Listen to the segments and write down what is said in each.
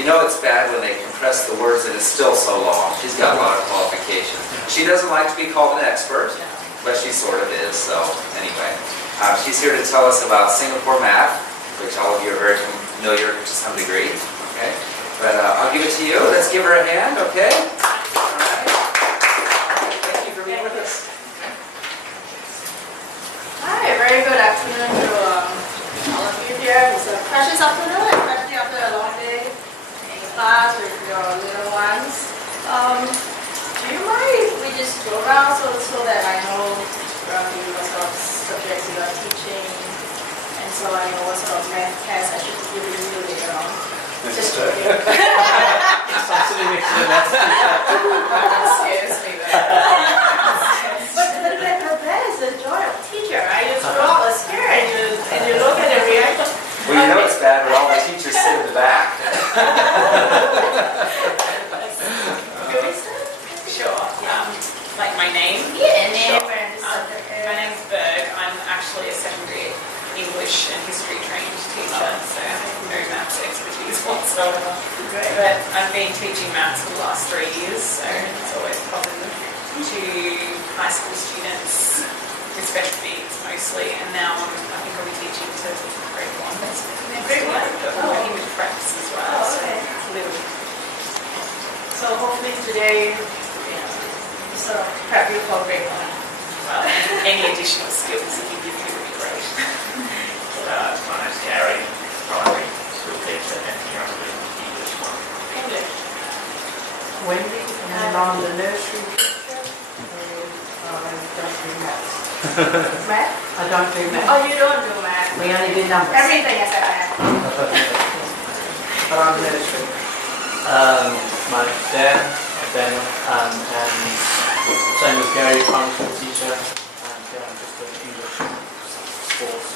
You know it's bad when they compress the words and it's still so long. She's got a lot of qualifications. She doesn't like to be called an expert, but she sort of is, so anyway. She's here to tell us about Singapore math, which all of you are very familiar to some degree, okay? But I'll give it to you. Let's give her a hand, okay? All right. Thank you for being with us. Hi, very good afternoon to all of you here. It's a precious afternoon, especially after a long day in class with your little ones. Do you mind if we just go around so that I know roughly what sort of subjects you are teaching, and so I know what sort of math test I should give you later on? Just for you. I'm sitting next to the math Seriously, but that is the joy of teacher, right? You throw out a scare and you look at the reaction. Well, you know it's bad when all the teachers sit in the back. Sure. Like my name? Yeah, name Sure. and subject My area. name's Berg. I'm actually a secondary English and history trained teacher, so I have no maths expertise whatsoever. Great. But I've been teaching maths for the last 3 years, so it's always positive to high school students with special needs mostly, and now I think I'll be teaching to grade 1. Grade one? But we're working with preps as well, Oh, so okay. it's a little bit. So hopefully today, sort of prep you for grade 1. Well, any additional skills you can give me would be great. My name's Gary, primary school teacher, and here I'm doing English 1. English. Wendy, and I'm the nursery teacher, and I don't do maths. Math? I don't do maths. Oh, you don't do math. We only do numbers. Everything except math. But I'm nursery. My dad, Daniel, and same as Gary, primary school teacher, and I'm just doing English sports.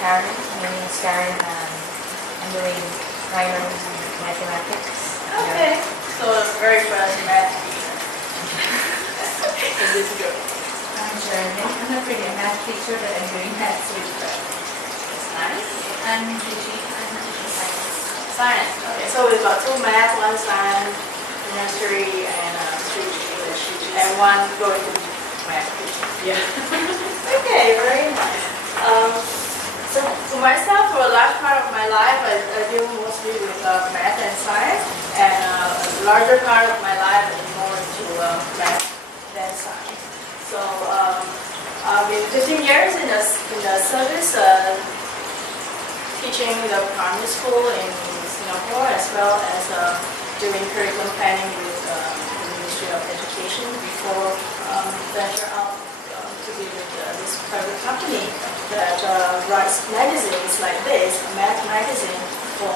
Karen, my name is Karen. I'm doing primary mathematics. Okay. So very first math teacher. In this group. I'm Shirley. I'm not really a math teacher, but I'm doing math with That's nice. I'm teaching science. Science. Okay. So we've got 2 math, 1 science, nursery, and 3 English, and 1 going to math teacher. Yeah. Okay, very nice. So for myself, for a large part of my life, I deal mostly with math and science, and a larger part of my life is more into math than science. So I've been 15 years in the service, teaching the primary school in Singapore, as well as doing curriculum planning with the Ministry of Education before venture out to be with this private company that writes magazines like this, a math magazine for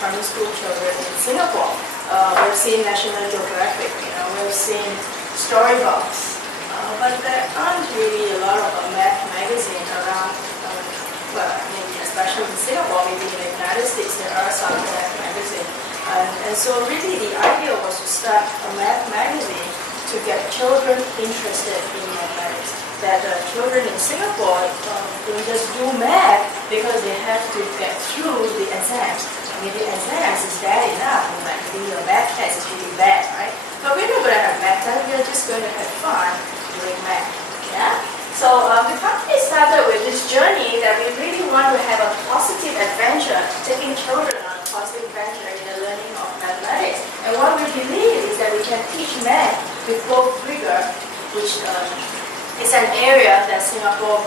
primary school children in Singapore. We've seen National Geographic, we've seen Storybooks, but there aren't really a lot of math magazines around. Especially in Singapore, maybe in the United States, there are some math magazines. And so really the idea was to start a math magazine to get children interested in mathematics. That children in Singapore don't just do math because they have to get through the exams. I mean, the exams is bad enough, and like the math test is really bad, right? But we're not going to have math test, we're just going to have fun doing math. Yeah? So the company started with this journey that we really want to have a positive adventure, taking children on a positive adventure in the learning of mathematics. And what we believe is that we can teach math with both rigor, which is an area that Singapore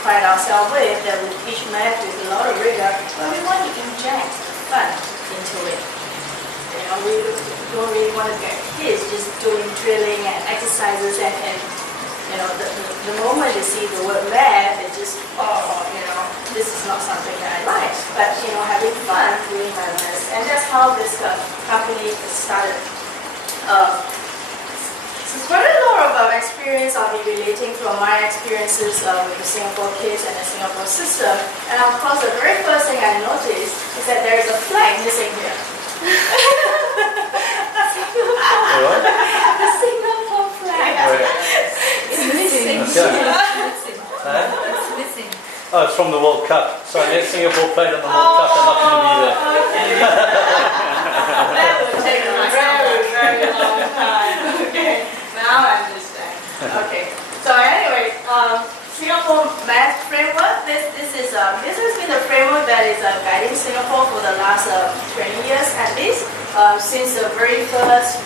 pride ourselves with, that we teach math with a lot of rigor, but we want to inject fun into it. We don't really want to get kids just doing drilling and exercises and the moment they see the word math, they just, this is not something that I like. But, having fun doing mathematics. And that's how this company started. So quite a lot of experience I'll be relating from my experiences with the Singapore kids and the Singapore system. And of course, the very first thing I noticed is that there is a flag missing here. The Singapore flag. It's missing. Okay. It's missing. Oh, it's from the World Cup. So next Singapore played at the World Cup, they're not going to be there. That would take a very, very long time. Okay, now I understand. Okay, so anyway, Singapore Math Framework. This has been the framework that is guiding Singapore for the last 20 years at least, since the very first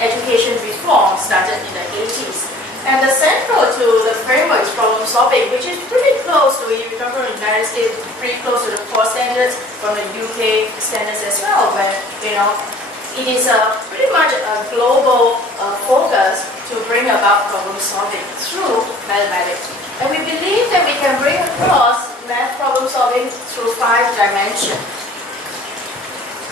education reform started in the 80s. And the central to the framework is problem solving, which is pretty close to, if you come from the United States, pretty close to the core standards from the UK standards as well, where, it is pretty much a global focus to bring about problem solving through mathematics. And we believe that we can bring across math problem solving through 5 dimensions.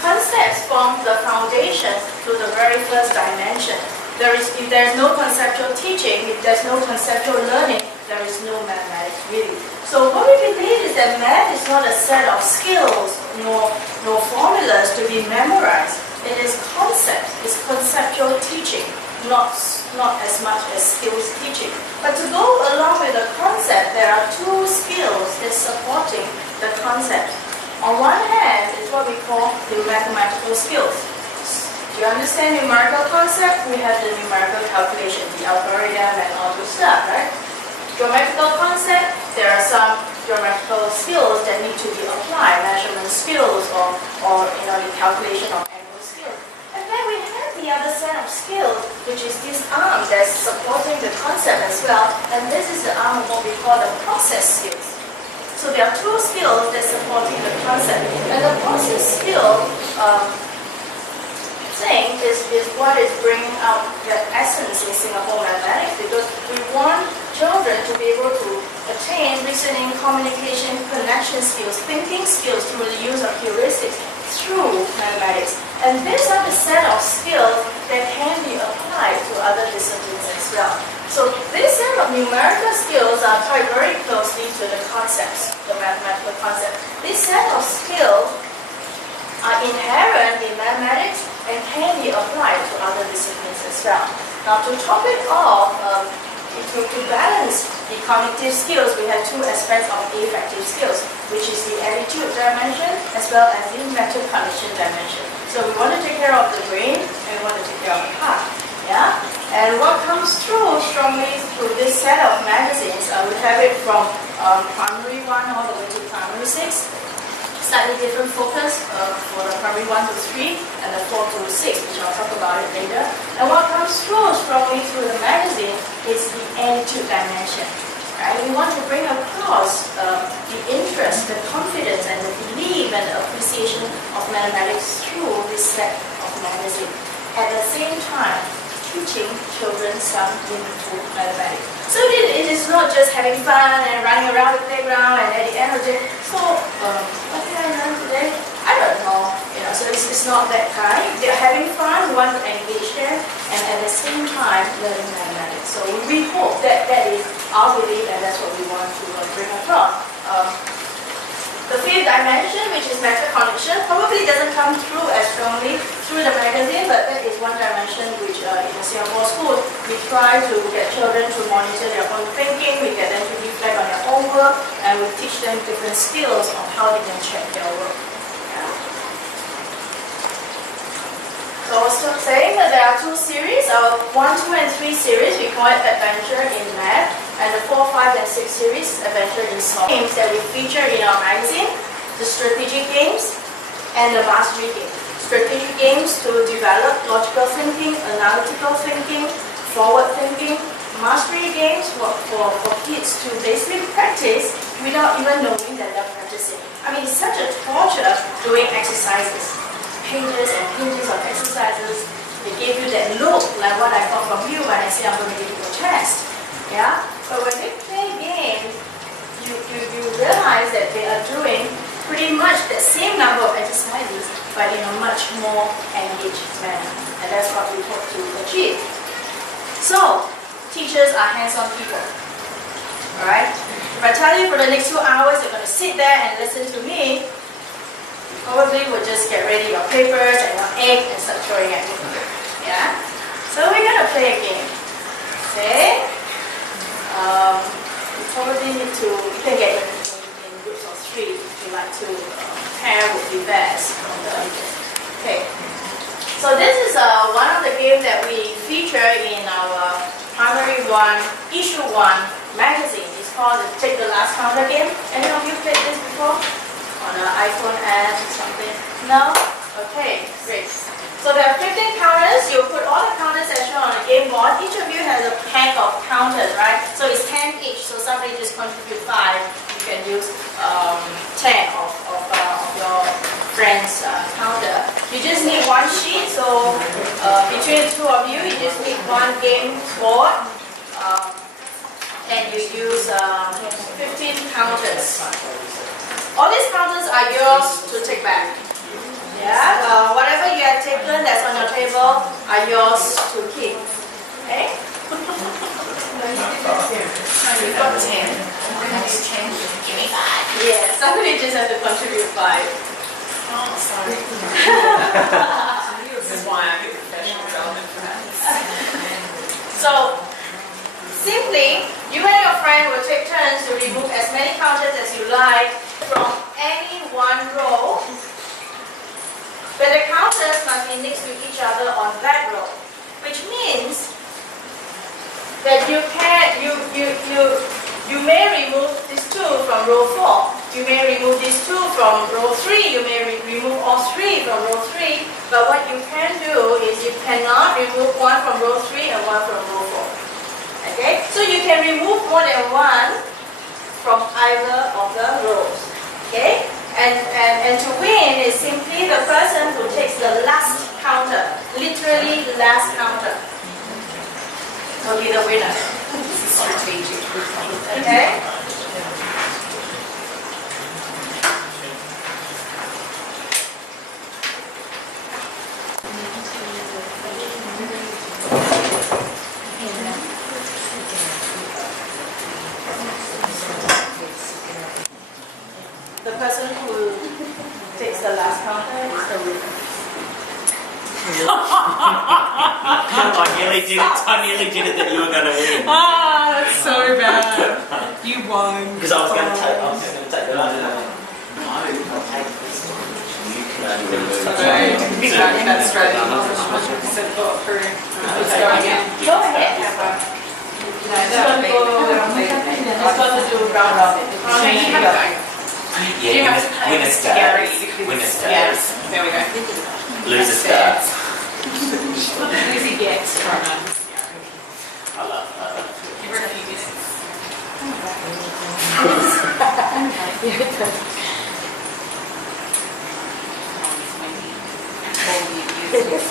Concepts form the foundation to the very first dimension. If there's no conceptual teaching, if there's no conceptual learning, there is no mathematics really. So what we believe is that math is not a set of skills nor formulas to be memorized. It is concepts, it's conceptual teaching, not as much as skills teaching. But to go along with the concept, there are 2 skills that's supporting the concept. On one hand is what we call the mathematical skills. Do you understand numerical concept? We have the numerical calculation, the algorithm and all this stuff, right? Geometrical concept, there are some geometrical skills that need to be applied, measurement skills or the calculation of angle skills. And then we have the other set of skills, which is this arm that's supporting the concept as well. And this is the arm of what we call the process skills. So there are 2 skills that's supporting the concept. And the process skill thing is what is bringing out the essence in Singapore mathematics, because we want children to be able to attain reasoning, communication, connection skills, thinking skills through the use of heuristics through mathematics. And these are the set of skills that can be applied to other disciplines as well. So this set of numerical skills are tied very closely to the concepts, the mathematical concepts. This set of skills are inherent in mathematics and can be applied to other disciplines as well. Now to top it off, to balance the cognitive skills, we have 2 aspects of affective skills, which is the attitude dimension as well as the metacognition dimension. So we want to take care of the brain and we want to take care of the heart. Yeah? And what comes through strongly through this set of magazines, we have it from primary 1 all the way to primary 6. Slightly different focus for the primary 1 to 3 and the 4 to 6, which I'll talk about it later. And what comes through strongly through the magazine is the attitude dimension. Right? We want to bring across the interest, the confidence, and the belief and the appreciation of mathematics through this set of magazine. At the same time, teaching children some meaningful mathematics. So it is not just having fun and running around the playground and at the end of the day, so what did I learn today? I don't know. So it's not that kind. They're having fun, we want to engage them, and at the same time learning mathematics. So we hope that is our belief, and that's what we want to bring across. The 5th dimension, which is metacognition, probably doesn't come through as strongly through the magazine, but that is one dimension which in the Singapore school, we try to get children to monitor their own thinking, we get them to reflect on their own work, and we teach them different skills on how they can check their work. Yeah. So I was saying that there are 2 series, our 1, 2, and 3 series, we call it Adventure in Math, and the 4, 5, and 6 series, Adventure in Solving. Games that we feature in our magazine, the strategic games and the mastery games. Strategic games to develop logical thinking, analytical thinking, forward thinking. Mastery games for kids to basically practice without even knowing that they're practicing. I mean, it's such a torture doing exercises. Pages and pages of exercises. They give you that look like what I got from you when I say I'm going to give you a test. Yeah? But when they play games, you realize that they are doing pretty much the same number of exercises, but in a much more engaged manner. And that's what we hope to achieve. So, teachers are hands-on people. Alright? If I tell you for the next 2 hours you're going to sit there and listen to me, you probably will just get ready your papers and your egg and start throwing at me. Yeah? So we're going to play a game. Okay? probably need to, you can get in groups of 3 if you like to, pair would be best. Okay. So this is one of the games that we feature in our Primary 1, Issue 1 magazine. It's called the Take the Last Counter game. Any of you played this before? On an iPhone app or something? No? Okay, great. So there are 15 counters. You put all the counters as shown on the game board. Each of you has a pack of counters, right? So it's 10 each. So somebody just contribute 5. You can use 10 of your friend's counter. You just need one sheet. So between the 2 of you, you just need one game board. And you use 15 counters. All these counters are yours to take back. Yeah, whatever you have taken that's on your table are yours to keep. Okay? We've got 10. Give me 5. Yeah, somebody just has to contribute 5. Oh, sorry. This is why I'm a professional development perhaps. So, simply, you and your friend will take turns to remove as many counters as you like from any one row. But the counters must be next to each other on that row, which means that you may remove these 2 from row 4. You may remove these 2 from row 3. You may remove all 3 from row 3. But what you can do is you cannot remove 1 from row 3 and 1 from row 4. Okay? So you can remove more than 1 from either of the rows. Okay? And to win is simply the person who takes the last counter, literally the last counter, will be the winner. Strategic. Okay? The person who takes the last counter is the winner. I nearly did it that you were going to win. Ah, that's so bad. You won. Because I was going to take the last one. No, I'll take this one. You can only remove Exactly, that strategy was 100% thought through. Let's go again. Go ahead. It's got to do round robin. Okay, you have to Yeah, winner Gary, stays. because- Winner stays. Yes, there we go. Loser stays. Lizzie gets from us. I love that. Give her a few minutes.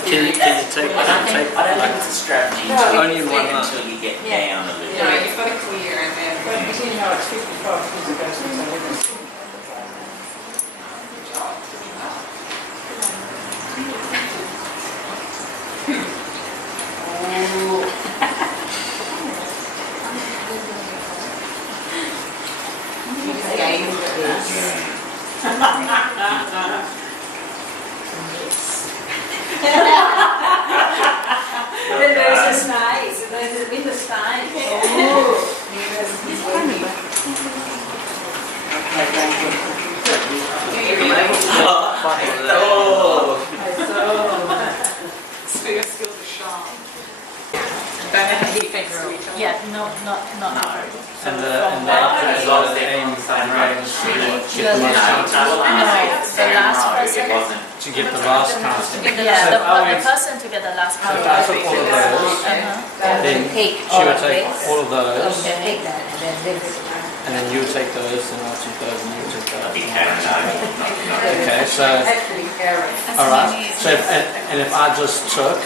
Can you take? I don't think it's a strategy No, to only think one until you get down a little No, bit. you've got to clear and then. But you see how it's 55 because it goes into the The nurse is nice. The nurse is nice. Oh! So your skills are sharp. Don't have to be fixed to each other. Yeah, not. And as long as they're on the same range, to get the most counters. The last person. It wasn't. To get the last counter. Yeah, So the person to get the last So if counter. I took all of those, then she would take all of those, Take that and then this. and then you would take those, and I'll take those, and you would take those. You can, no. Okay, so, actually Aaron. all right. So, and if I just took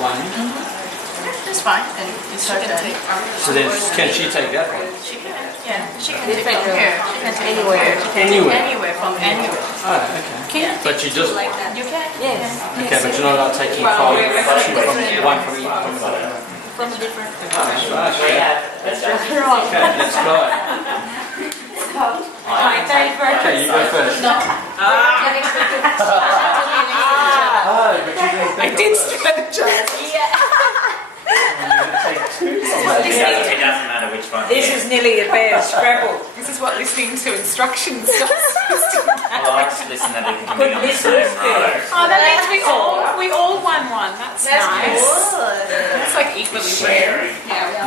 one, That's fine. And She can take. so then can she take that one? She can take from here. She can take Anywhere. from here. Anywhere. Anywhere from anywhere. Oh, okay. But you just, Like that. You can. Yes. okay, but you're not allowed taking from one from each. From a different. Right, okay. Okay, let's go. Okay, you go first. No. Oh, but you didn't think I of did this. strategize. Yeah. You're gonna take two from It doesn't matter which one. This Yeah. is new Amelia Bear's Rebel. This is what listening to instructions does. Well, I just listen that it can be on the same road. Oh, that means we all won one. That's nice. It's like equally shared. Yeah.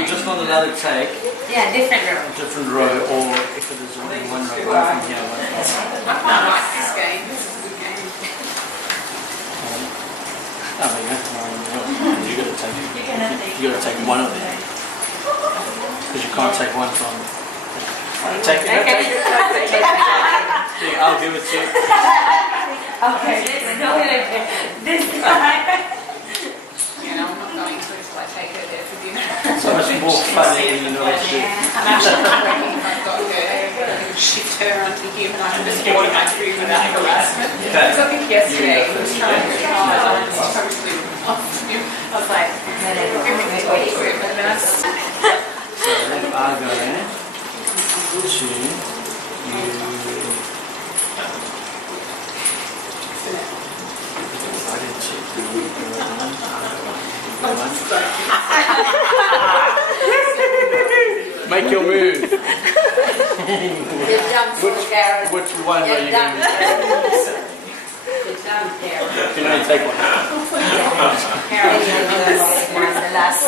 You're just not allowed to take Yeah, different room. a different row, or if it is only one row, one from here, one from there. I quite like this game. This is a good game. Oh, there you go. You got to take. You got to take one of them because you can't take one from. Take it. Take it. Yeah, I'll give it to you. Okay, this time. You know, I'm not going to until I take her there for dinner. So much more fun than you know what to do. I'm actually working. I've got to shift her onto him and I can just order my food without harassment. Because I think yesterday he was trying to get on and totally off him. I was like, giving me talk to him, but that's... So if I go in to you. I didn't check the Make your move. You're done for Gareth. Which one are you You're done. going to take? You're done, Gareth. You can only take one. The last.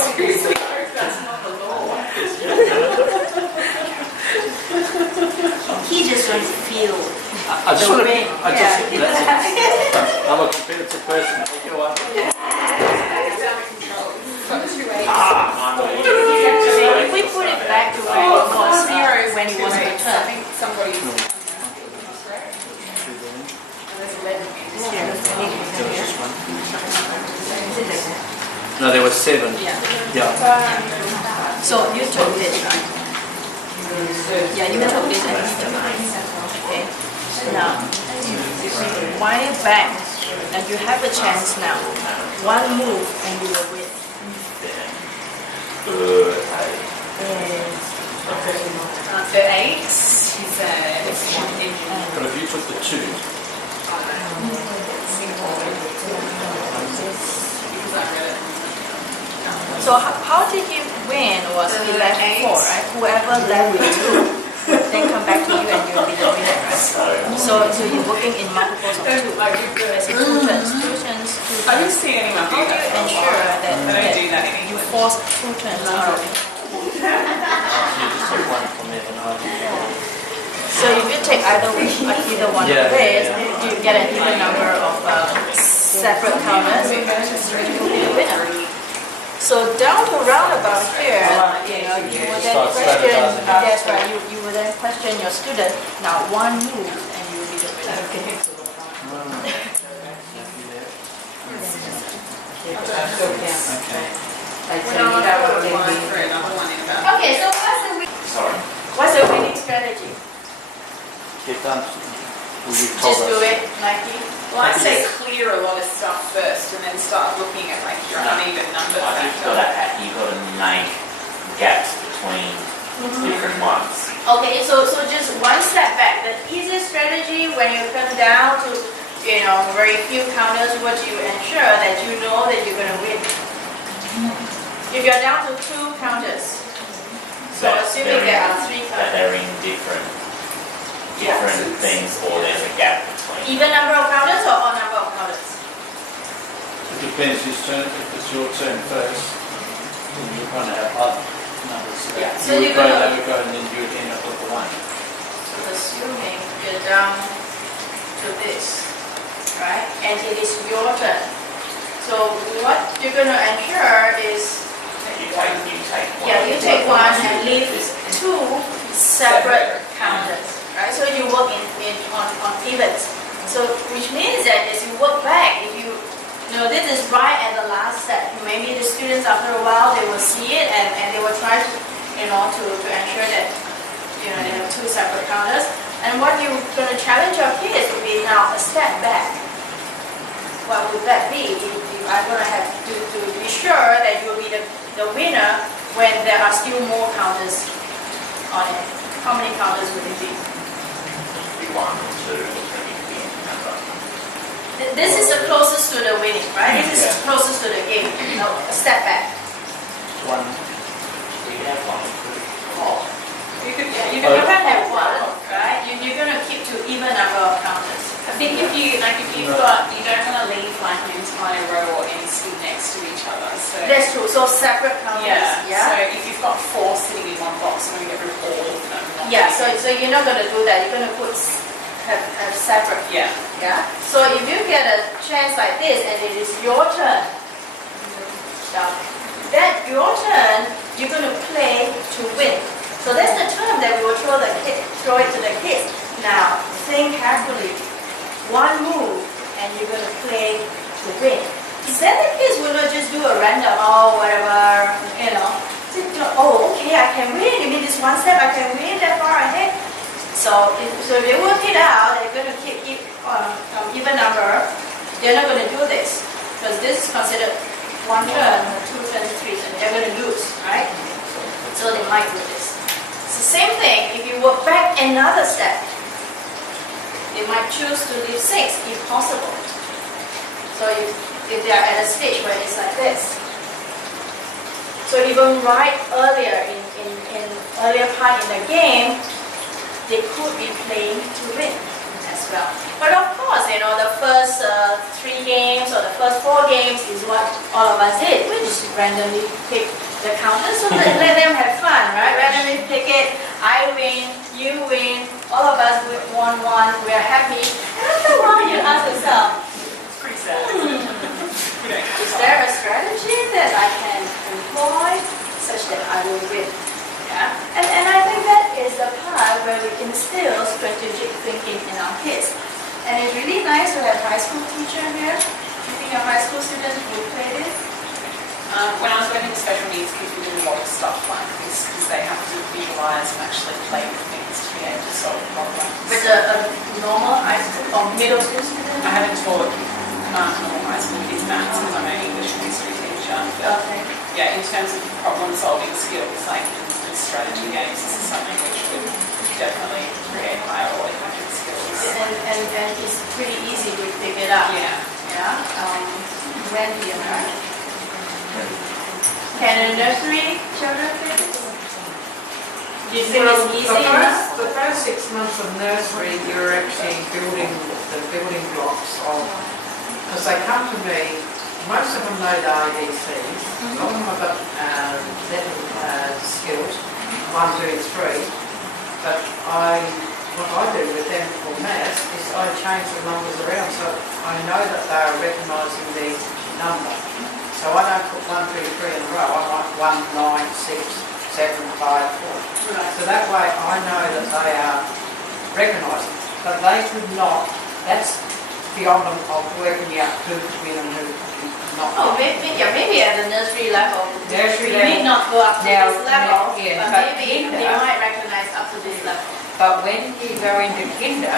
He just wants to feel. I just want to. I'm a competitive person. You know what? If we put it back to where it was when it was I returned. think somebody... No, there were 7. Yeah. So you took this, right? Yeah, you took this and you took mine. Okay. Now, while back, and you have a chance now. One move and you will win. The 8 is a engine. But if you took the 2, So how did you win? Was he left 4, right? Whoever left with 2, then come back to you and you'll be the winner, right? So you're working in multiples of 2. As in 2 turns, 2 turns, 2 I turns. didn't see anyone do How do that. you ensure that, I don't do that you anymore. force 2 turns out of it? you just took one from it and So if you take either one Yeah, of these, yeah. you get an even number of separate counters, you will be the winner. So down to roundabout here, you will then Start question, strategizing. that's right, you will then question your student, now one move and you will be the winner. Okay, so Sorry. what's the winning strategy? get done. Just do it, Nike. Well, I say clear a lot of stuff first and then start looking at like your uneven number Like you've got to make gaps between different ones. Okay, so just one step back. The easiest strategy when you come down to, very few counters, what you ensure that you know that you're going to win. If you're down to 2 counters, so assuming there are 3 That counters, they're in different things, or there's a gap between. even number of counters or odd number of counters? It depends whose turn. If it's your turn first, then you're going to have odd numbers. Yeah, so You would you're go, gonna- they would go, and then you would end up with the 1. So assuming you're down to this, right? And it is your turn. So what you're going to ensure is You take one. yeah, you take one and leave 2 separate counters, right? So you work on pivots. So which means that as you work back, if this is right at the last step. Maybe the students after a while they will see it and they will try to to ensure that they have 2 separate counters. And what you're going to challenge your kids would be now a step back. What would that be? If I'm going to have to be sure that you will be the winner when there are still more counters on it. How many counters would it be? Be 1 or 2, depending on the number. This is the closest to the winning, right? This is Yeah. closest to the game. A step back. 1. We have 1 or 2. You can't have one, right? You're gonna keep to even number of counters. I think if you've got, you don't want to leave like an entire row or any sitting next to each other. So That's true. So separate counters. So if you've got 4 sitting in one box, you're going to get rid of all of them. not Yeah. leaving. So you're not gonna do that. You're gonna have separate. Yeah. Yeah. So if you get a chance like this and it is your turn, now then your turn, you're gonna play to win. So that's the term that we will throw it to the kids. Now think carefully. One move and you're gonna play to win. Then the kids will not just do a random, oh whatever, you know. Oh okay, I can win. You mean this one step I can win that far ahead? So if they work it out, they're going to keep even number. They're not going to do this because this is considered 1 turn, 2 turns, 3 turns. They're going to lose, right? So they might do this. It's the same thing. If you work back another step, they might choose to leave 6 if possible. So if they are at a stage where it's like this. So even right earlier in earlier part in the game, they could be playing to win as well. But of course, you know, the first 3 games or the first 4 games is what all of us did. We just randomly pick the counters so let them have fun, right? Randomly pick it, I win, you win, all of us won 1, we're happy. And after a while you ask yourself, Pretty sad. is there a strategy that I can employ such that I will win? Yeah? And I think that is the part where we instill strategic thinking in our kids. And it's really nice to have high school teacher here. Do you think your high school students would play this? When I was working with special needs kids, we did a lot of stuff like this because they have to visualise and actually play with things to be able to solve problems. With a normal high school or middle school student? I haven't taught normal high school kids maths because I'm an English and history teacher. But Okay. yeah, in terms of problem solving skills, like strategy games, this is something which would definitely create higher order cognitive skills. And it's pretty easy to pick it up. Yeah. Yeah. When do you learn? Can a nursery children play this? Do you think it's easy enough? The first 6 months of nursery, you're actually building the building blocks of, because they come to me, most of them know the IDCs, a lot of them have got letter skills, 1, 2, 3, but what I do with them for maths is I change the numbers around so I know that they are recognising the number. So I don't put 1, 2, 3 in a row, I like 1, 9, 6, 7, 5, 4. Right. So that way I know that they are recognising, but they could not, that's beyond them of working out who could win and who could not. Oh, maybe at the nursery level. Nursery You may level. not go up to Now, this level, yeah, but but maybe kinder- they might recognize up to this level. But when you go into kinder,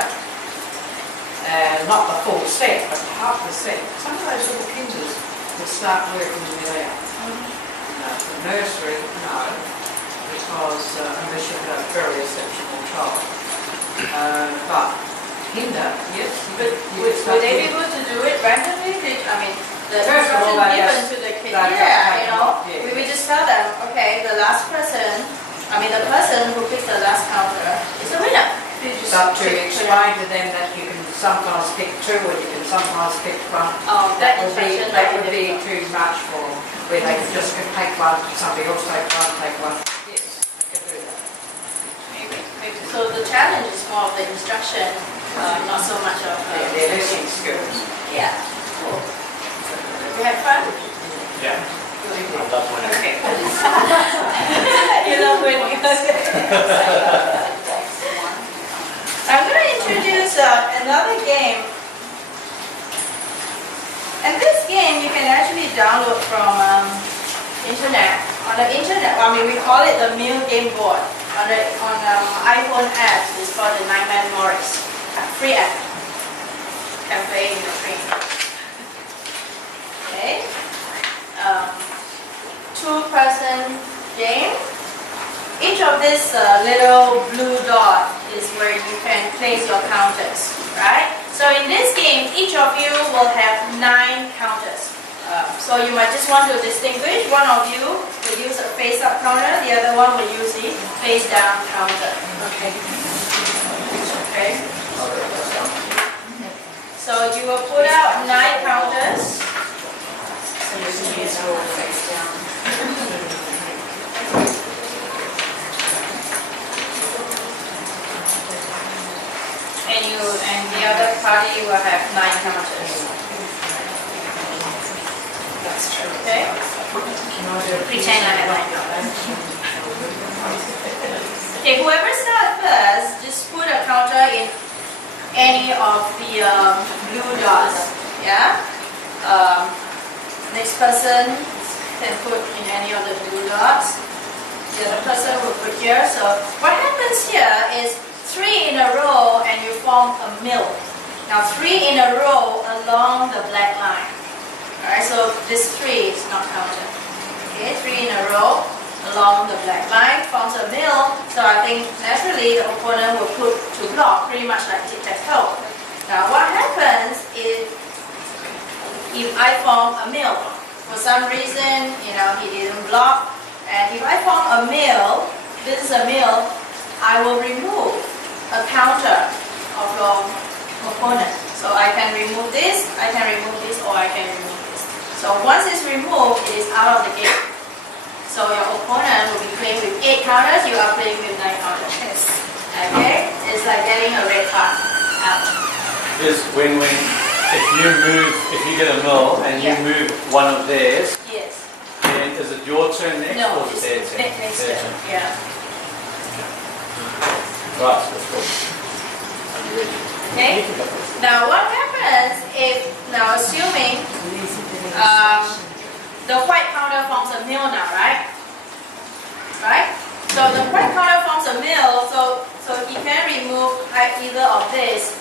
not the full set, but half the set, some of those little kinders will start working without. The nursery, no, because unless you've got a very exceptional child. But kinder, yes. But would they be able to do it randomly? I mean, the First of all, instruction they given just- to the kid. they Yeah, you know, yeah. we just tell them, okay, the person who picks the last counter is the winner. You just But to pick- explain to them that you can sometimes pick 2 or you can sometimes pick 1. Oh, that That instruction would be too much for them, where they could just take 1, somebody else take 1, take 1. Yes, I can do that. maybe. So the challenge is more of the instruction, not so much of Their listening skills. Yeah. Cool. You have fun? Yeah. I love winning. Okay. You love winning. I'm going to introduce another game. And this game you can actually download from internet. On the internet, I mean we call it the Meal Game Board. On iPhone app, it's called the Nightman Morris. Free app. Can play in the train. Okay. 2-person game. Each of this little blue dot is where you can place your counters, right? So in this game, each of you will have 9 counters. So you might just want to distinguish one of you will use a face-up counter, the other one will use the face-down counter. Okay. Okay. So you will put out 9 counters. So you can use your face down. And the other party will have 9 counters. That's true. Okay? Can I do a Pretend I have 9 counters. Okay, whoever starts first, just put a counter in any of the blue dots. Yeah? Next person can put in any of the blue dots. The other person will put here. So what happens here is 3 in a row and you form a mill. Now 3 in a row along the black line. Alright, so this 3 is not counted. Okay, 3 in a row along the black line forms a mill. So I think naturally the opponent will put 2 blocks, pretty much like tic-tac-toe. Now what happens is if I form a mill, for some reason, he didn't block, and if I form a mill, this is a mill, I will remove a counter of your opponent. So I can remove this, or I can remove this. So once it's removed, it is out of the game. So your opponent will be playing with 8 counters, you are playing with 9 counters. Okay? It's like getting a red card out. Is when if you get a mill and you Yeah. move one of theirs, Yes. then is it your turn next No, or is it their turn? next Their turn. Yeah. Right, let's go. Are you ready? Okay? You can go first. Now what happens if, now assuming the white counter forms a mill now, right? Right? So the white counter forms a mill, so you can remove either of this.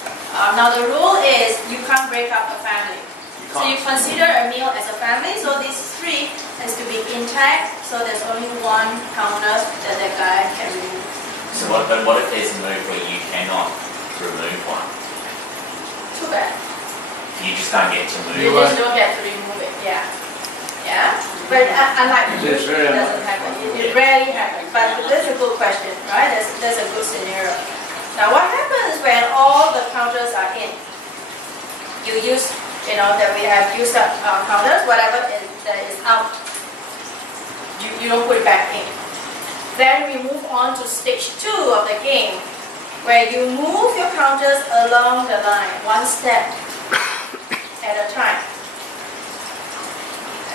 Now the rule is you can't break up a family. So you consider a mill as a family, so these 3 has to be intact, so there's only 1 counter that the guy can remove. So what if there's a move where you cannot remove one? Too bad. You just don't get to You move. just don't get to remove it, yeah. Yeah? But unlike It is it very doesn't happen. It rarely happens. But that's a good question, right? That's a good scenario. Now what happens when all the counters are in? You use, that we have used up counters, whatever that is out. You don't put it back in. Then we move on to stage 2 of the game, where you move your counters along the line, 1 step at a time.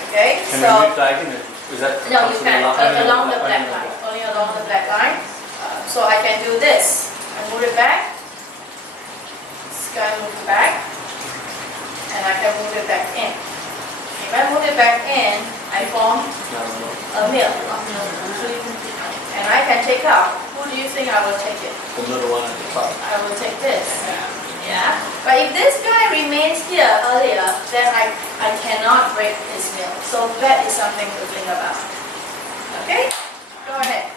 Okay, Can so we move diagonally? Is that no, you can't along the black only line, only along the black line. So I can do this. I move it back. This guy move it back, and I can move it back in. If I move it back in, I form a mill. And I can take out. Who do you think I will take it? The middle one at the top. I will take this. Yeah. But if this guy remains here earlier, then I cannot break his mill. So that is something to think about. Okay? Go ahead.